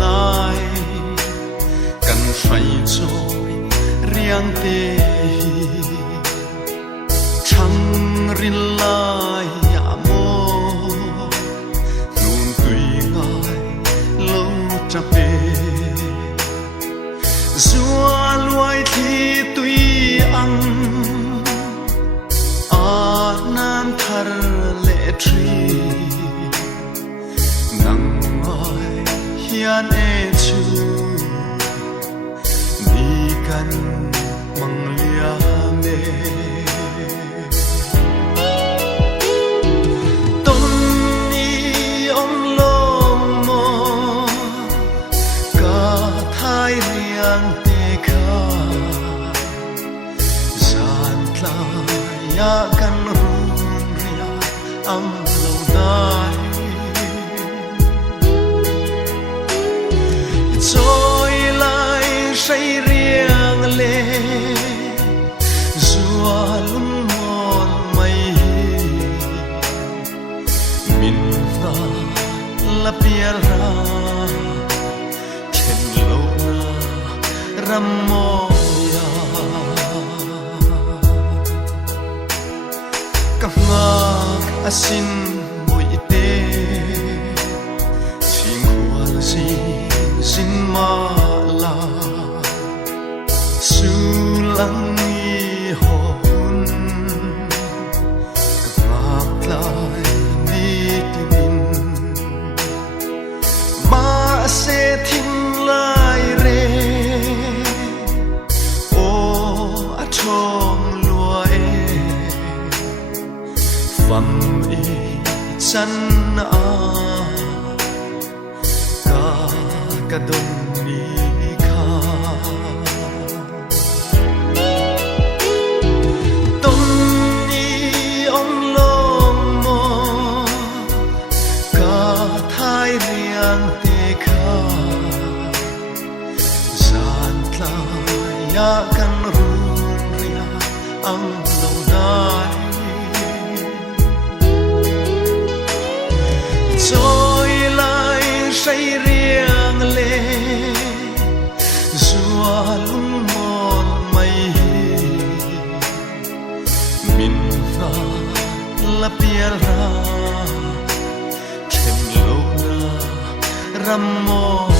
lại cần phải trôi riêng tê chẳng rin lại à mô nun tùy ngài lâu trap bê dùa luai thì tùy ăn à nam thar lệ tri nang ngài hiền e chu ni kan mang lia mê tôn ni ông lom mô cả thái riêng tê kha gian tla ya kan run ria am lâu đai rồi lại say riêng lệ dùa lún mòn mây mình ta là bia ra trên lâu na ram moya cặp ngạc asin bụi tê xin qua gì xin ma la su lăng nghi hồn cặp ngạc lại ni tin ma sẽ thinh lại re ô a chong lua e pham e chân a cả đông ni kha tôn ni ông lom mô cả thái riêng tê kha gian tla ya kan run ria ang lâu đai rồi lại say riêng lệ dùa lung mòn mây mình ta là bia ra trên lâu na ram moya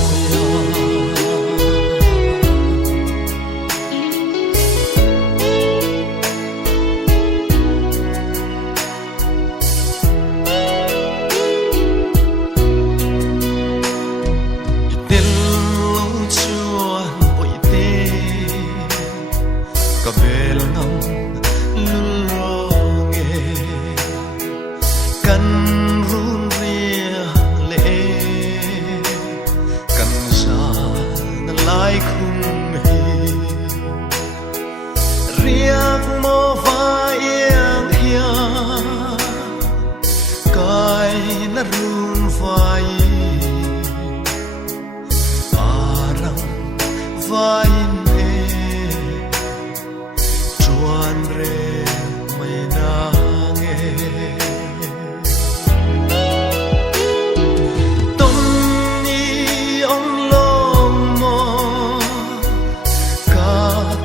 run vai arang vai ne chuan re mai na nge tôn ni ông lom mô cả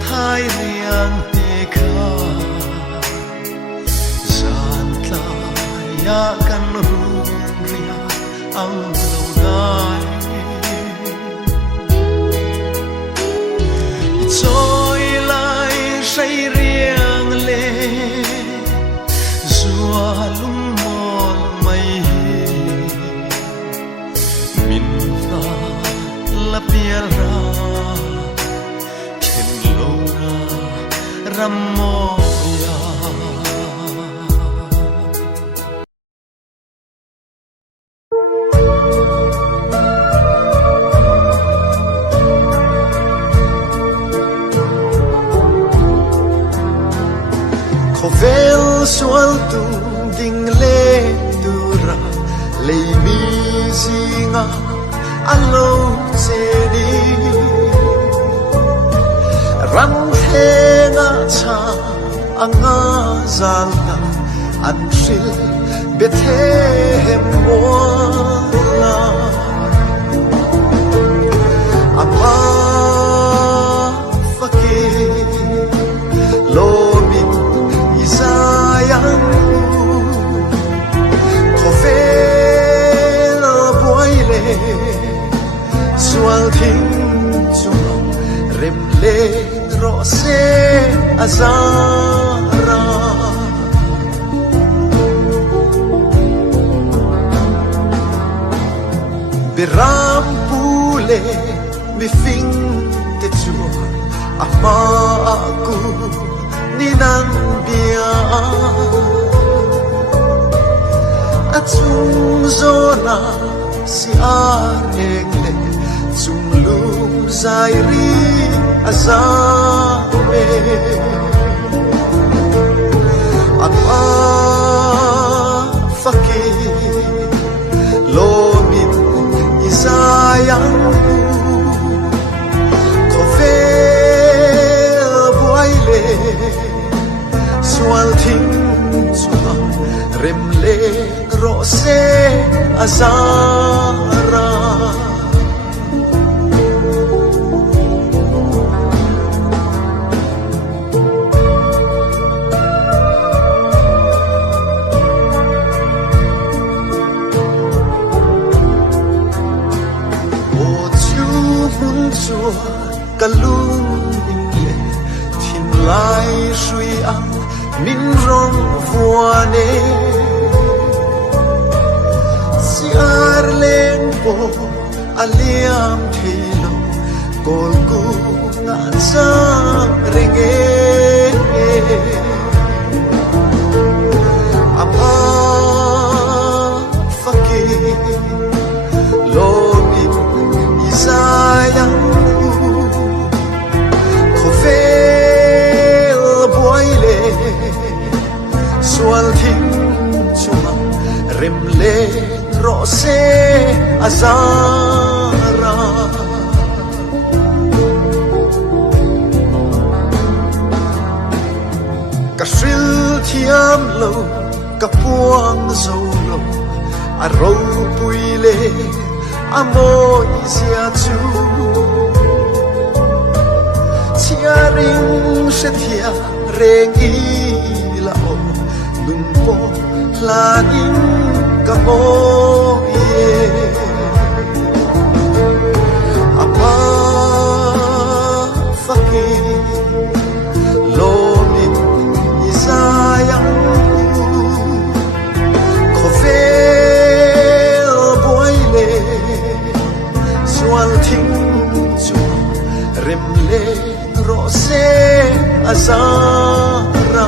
thái riêng tê kha gian tla ya kan ang lâu đai rồi lại say riêng lệ dùa lung mòn mây mình ta là bia ra trên lâu na ram moya vel sual tu ding le tu ra le mi zinga alo se di ram he nga cha anga zal na an shil bet hem wala thinh chuông rem lên rõ xe azara beram pule mi fing te chua ama aku ninan bia chung zona si areng le chung lum zai ri azame apa fakir lo min isayang kovel boile swal thing chua rem le rose azara o chu mun chua kalung le thin lai shui ang min rong vuane Arlen po aliam thilo kol ku na sa renge apa fakir lomin isayang kovel boile swal thing chua remle rose azara ka shil thiam lo ka puang zo lo a ro puile amoi sia chu chia ring se thia reng i la o lung po la in kamo ye apa fakir lo min isayang kovel boile swal thing chua rem le rose azara